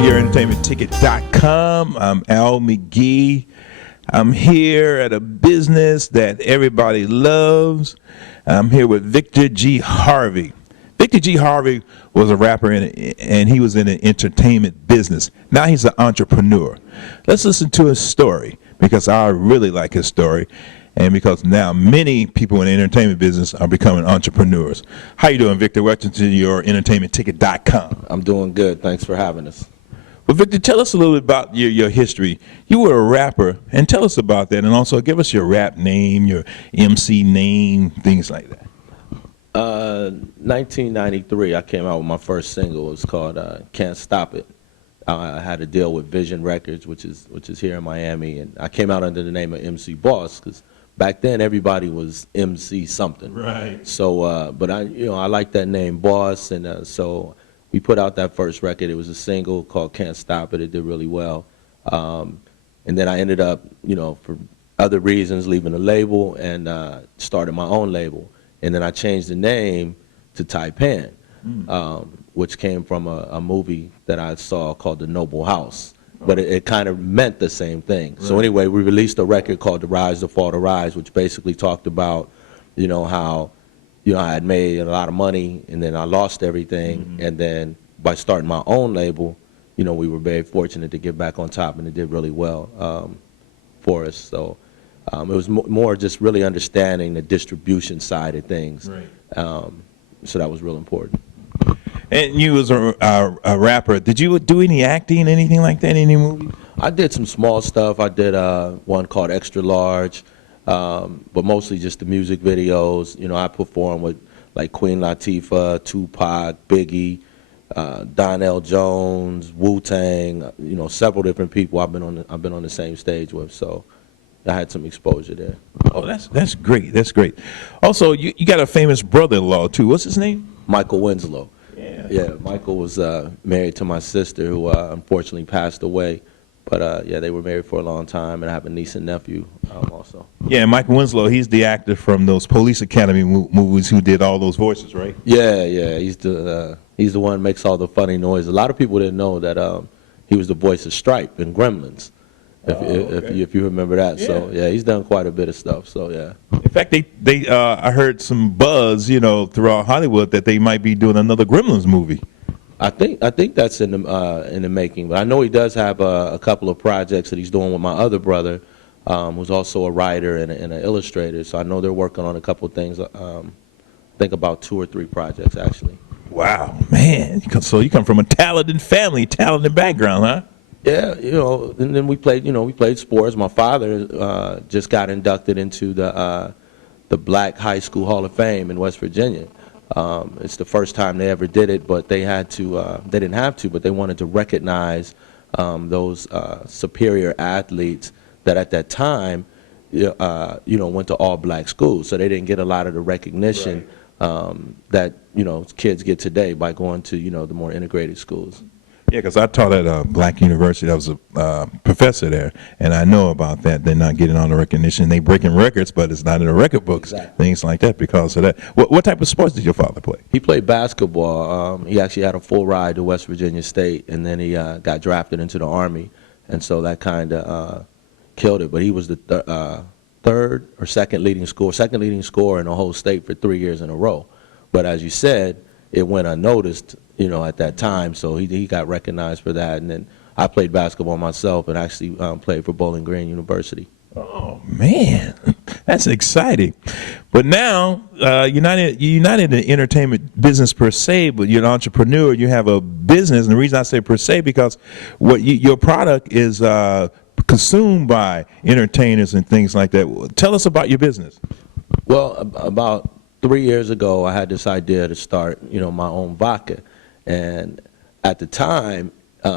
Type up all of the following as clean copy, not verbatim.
to YourEntertainmentTicket.com. I'm Al McGee. I'm here at a business that everybody loves. I'm here with Victor G. Harvey. Victor G. Harvey was a rapper and he was in an entertainment business. Now he's an entrepreneur. Let's listen to his story because I really like his story and because now many people in the entertainment business are becoming entrepreneurs. How you doing, Victor? Welcome to YourEntertainmentTicket.com. I'm doing good. Thanks for having us. Well, Victor, tell us a little bit about your history. You were a rapper, and tell us about that, and also give us your rap name, your MC name, things like that. 1993, I came out with my first single. It was called "Can't Stop It." I had a deal with Vision Records, which is here in Miami, and I came out under the name of MC Boss because back then everybody was MC something. Right. So, but I like that name, Boss, and so we put out that first record. It was a single called "Can't Stop It." It did really well, and then I ended up, for other reasons, leaving the label and started my own label. And then I changed the name to Taipan, which came from a movie that I saw called The Noble House. But it kind of meant the same thing. Right. So anyway, we released a record called The Rise, The Fall, The Rise, which basically talked about, how, I had made a lot of money and then I lost everything. And then by starting my own label, we were very fortunate to get back on top, and it did really well for us. So. It was more just really understanding the distribution side of things. Right. So that was real important. And you was a rapper. Did you do any acting, anything like that, any movies? I did some small stuff. I did one called Extra Large, but mostly just the music videos. I performed with like Queen Latifah, Tupac, Biggie, Donnell Jones, Wu-Tang. Several different people I've been on the same stage with. So I had some exposure there. Oh, that's great. That's great. Also, you got a famous brother-in-law too. What's his name? Michael Winslow. Yeah. Michael was married to my sister, who unfortunately passed away. But they were married for a long time, and I have a niece and nephew also. Yeah, Michael Winslow. He's the actor from those Police Academy movies who did all those voices, right? Yeah. He's the one who makes all the funny noise. A lot of people didn't know that he was the voice of Stripe in Gremlins. If you remember that. Yeah. So he's done quite a bit of stuff. So in fact, they I heard some buzz, throughout Hollywood that they might be doing another Gremlins movie. I think that's in the making. But I know he does have a couple of projects that he's doing with my other brother, who's also a writer and an illustrator. So I know they're working on a couple of things. I think about 2 or 3 projects actually. Wow, man! So you come from a talented family, talented background, huh? Yeah, and then we played sports. My father just got inducted into the Black High School Hall of Fame in West Virginia. It's the first time they ever did it, but they had to. They didn't have to, but they wanted to recognize those superior athletes that at that time, went to all black schools. So they didn't get a lot of the recognition that kids get today by going to the more integrated schools. Yeah, because I taught at a black university. I was a professor there, and I know about that. They're not getting all the recognition. They breaking records, but it's not in the record books, things like that because of that. What type of sports did your father play? He played basketball. He actually had a full ride to West Virginia State, and then he got drafted into the Army, and so that kind of killed it. But he was the third or second leading scorer in the whole state for 3 years in a row. But as you said, it went unnoticed, at that time, so he got recognized for that. And then I played basketball myself and actually played for Bowling Green University. Oh, man, that's exciting. But now you're not in the entertainment business per se, but you're an entrepreneur. You have a business, and the reason I say per se because your product is consumed by entertainers and things like that. Tell us about your business. Well, about 3 years ago, I had this idea to start, my own vodka. And at the time,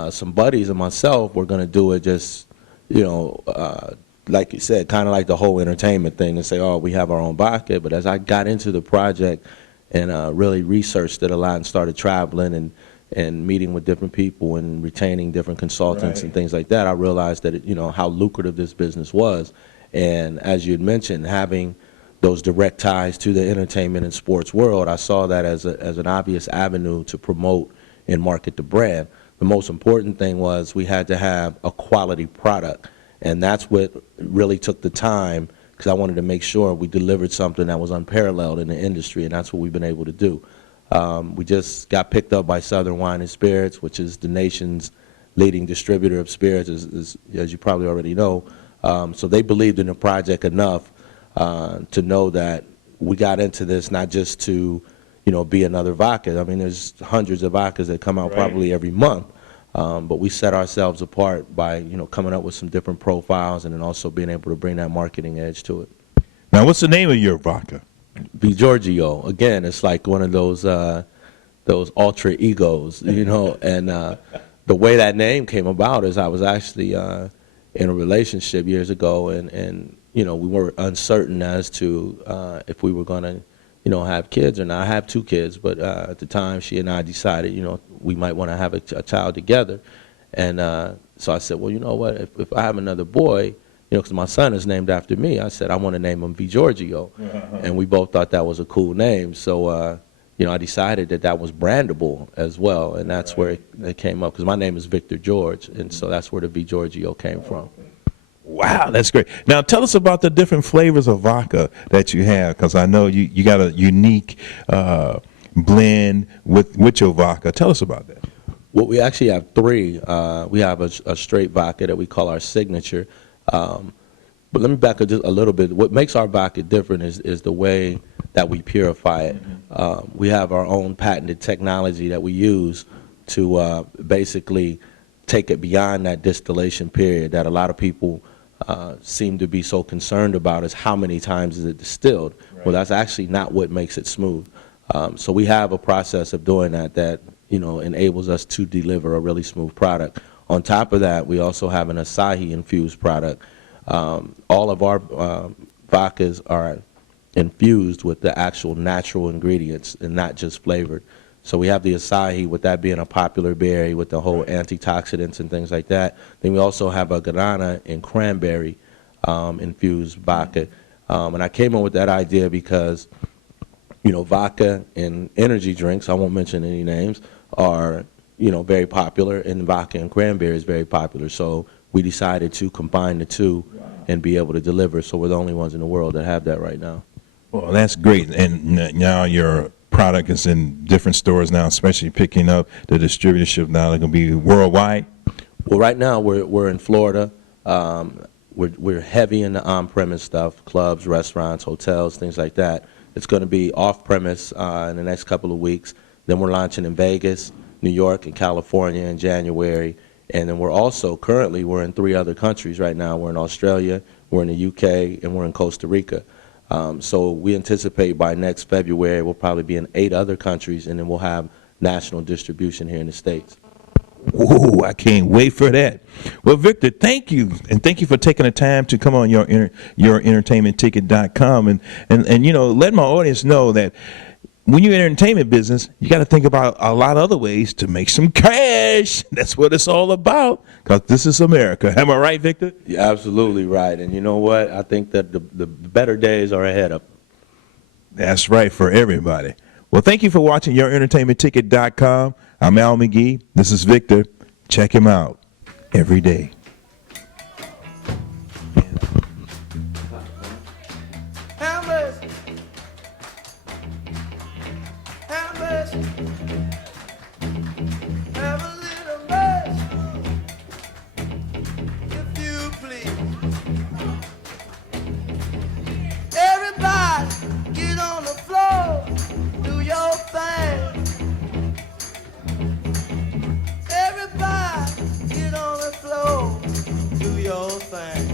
some buddies and myself were going to do it just, like you said, kind of like the whole entertainment thing and say, oh, we have our own vodka. But as I got into the project and really researched it a lot and started traveling and meeting with different people and retaining different consultants and things like that, I realized that, how lucrative this business was. And as you had mentioned, having those direct ties to the entertainment and sports world, I saw that as an obvious avenue to promote and market the brand. the most important thing was we had to have a quality product. And that's what really took the time, because I wanted to make sure we delivered something that was unparalleled in the industry, and that's what we've been able to do. We just got picked up by Southern Wine and Spirits, which is the nation's leading distributor of spirits, as you probably already know. So they believed in the project enough to know that we got into this not just to, be another vodka. I mean, there's hundreds of vodkas that come out probably every month. But we set ourselves apart by, coming up with some different profiles and then also being able to bring that marketing edge to it. Now, what's the name of your vodka? V. Giorgio. Again, it's like one of those alter egos, and the way that name came about is I was actually in a relationship years ago, and we were uncertain as to if we were going to, have kids or not. I have 2 kids, but at the time she and I decided, we might want to have a child together. And so I said, well, you know what, if I have another boy, because my son is named after me, I said, I want to name him V. Giorgio. And we both thought that was a cool name. So, I decided that was brandable as well. And that's where it came up, because my name is Victor George. And so that's where the V. Giorgio came from. Wow, that's great. Now, tell us about the different flavors of vodka that you have, because I know you got a unique blend with your vodka. Tell us about that. Well, we actually have 3. We have a straight vodka that we call our signature. But let me back up just a little bit. What makes our vodka different is the way that we purify it. We have our own patented technology that we use to basically take it beyond that distillation period that a lot of people seem to be so concerned about, is how many times is it distilled. Well, that's actually not what makes it smooth. So we have a process of doing that enables us to deliver a really smooth product. On top of that, we also have an Asahi infused product. All of our vodkas are infused with the actual natural ingredients and not just flavored. So we have the Asahi, with that being a popular berry, with the whole antioxidants and things like that. Then we also have a guarana and cranberry infused vodka. And I came up with that idea because, vodka and energy drinks, I won't mention any names, are, very popular, and vodka and cranberry is very popular. So we decided to combine the two and be able to deliver. So we're the only ones in the world that have that right now. Well, that's great. And now your product is in different stores now, especially picking up the distributorship now. They're going to be worldwide. Well, right now we're in Florida. We're heavy in the on-premise stuff, clubs, restaurants, hotels, things like that. It's going to be off-premise in the next couple of weeks. Then we're launching in Vegas, New York, and California in January. And then we're in 3 other countries right now. We're in Australia, we're in the UK, and we're in Costa Rica. So we anticipate by next February we'll probably be in 8 other countries, and then we'll have national distribution here in the States. Ooh, I can't wait for that. Well, Victor, thank you, and thank you for taking the time to come on YourEntertainmentTicket.com and let my audience know that when you're in the entertainment business, you got to think about a lot of other ways to make some cash. That's what it's all about, because this is America. Am I right, Victor? You're absolutely right. And you know what? I think that the better days are ahead of us. That's right, for everybody. Well, thank you for watching YourEntertainmentTicket.com. I'm Al McGee. This is Victor. Check him out every day. Get on the floor, do your thing. Everybody, get on the floor, do your thing.